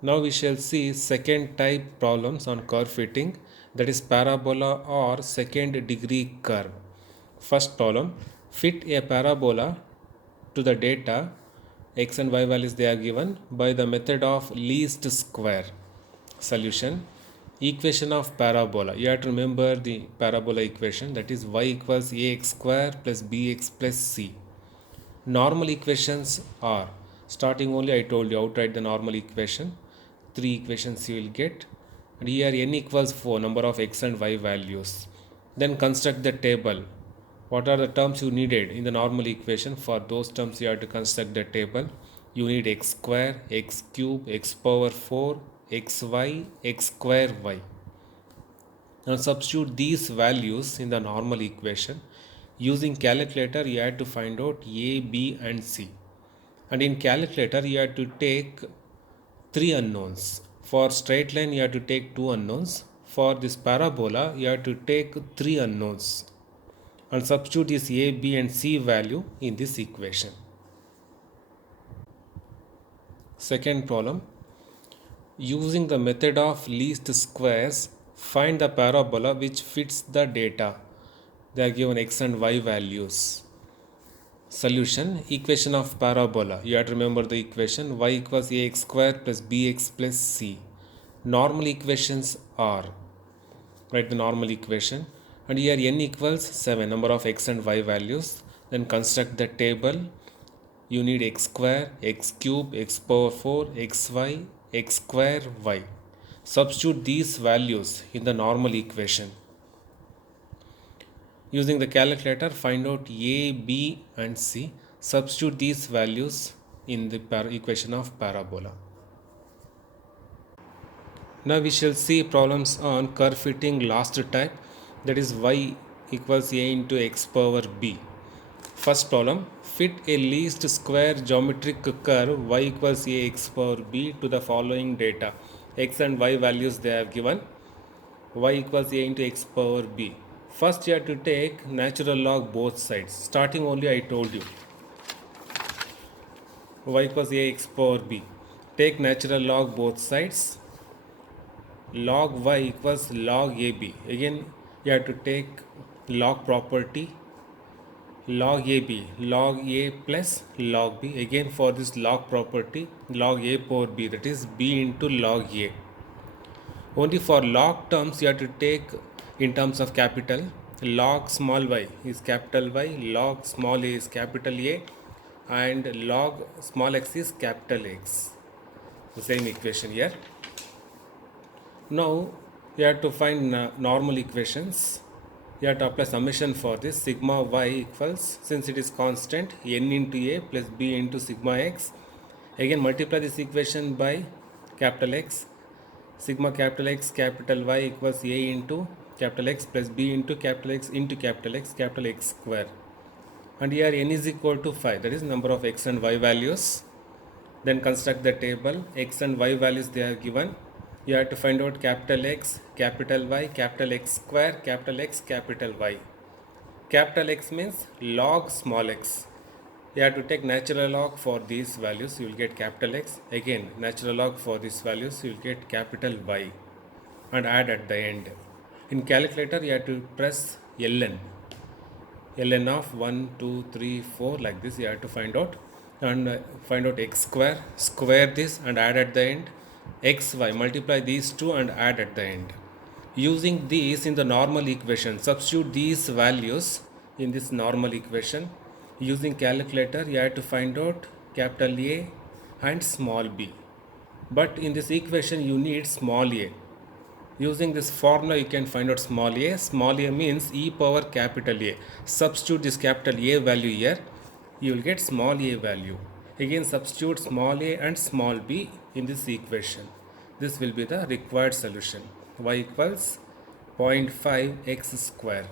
Now we shall see second type problems on curve fitting, that is parabola or second degree curve. First problem, fit a parabola to the data x and y values they are given by the method of least square. Solution, equation of parabola. You have to remember the parabola equation, that is y equals ax square plus bx plus c. Normal equations are, starting only I told you outright the normal equation, three equations you will get, and here n equals 4, number of x and y values. Then construct the table. What are the terms you needed in the normal equation? For those terms you have to construct the table. You need x square, x cube, x power 4, xy, x square y. Now substitute these values in the normal equation. Using calculator you have to find out a, b and c. And in calculator you have to take three unknowns. For straight line you have to take two unknowns. For this parabola you have to take three unknowns. And substitute this a, b and c value in this equation. Second problem, using the method of least squares, find the parabola which fits the data. They are given x and y values. Solution, equation of parabola. You have to remember the equation y equals ax square plus bx plus c. Normal equations are, write the normal equation, and here n equals 7, number of x and y values. Then construct the table. You need x square, x cube, x power 4, xy, x square y. Substitute these values in the normal equation. Using the calculator, find out a, b and c. Substitute these values in the equation of parabola. Now we shall see problems on curve fitting last type, that is y equals a into x power b. First problem, fit a least square geometric curve y equals a x power b to the following data. X and y values they have given. Y equals a into x power b. First you have to take natural log both sides. Starting only I told you y equals a x power b. Take natural log both sides. Log y equals log ab. Again you have to take log property. Log ab, log a plus log b. Again for this log property, log a power b, that is b into log a. Only for log terms you have to take in terms of capital. Log small y is capital Y, log small a is capital A, and log small x is capital X. The same equation here. Now you have to find normal equations. You have to apply summation for this. Sigma y equals, since it is constant, n into a plus b into sigma x. Again multiply this equation by capital X. Sigma capital X capital Y equals a into capital X plus b into capital X square. And here n is equal to 5, that is number of x and y values. Then construct the table. X and y values they are given. You have to find out capital X, capital Y, capital X square, capital X, capital Y. Capital X means log small x. You have to take natural log for these values, you will get capital X. Again natural log for these values, you will get capital Y, and add at the end. In calculator you have to press ln of 1, 2, 3, 4 like this. You have to find out, and find out x square, square this and add at the end. Xy, multiply these two and add at the end. Using these in the normal equation, substitute these values in this normal equation. Using calculator you have to find out capital A and small b, but in this equation you need small a. Using this formula you can find out small a. Small a means e power capital A. Substitute this capital A value here, you will get small a value. Again substitute small a and small b in this equation. This will be the required solution. Y equals 0.5 x square.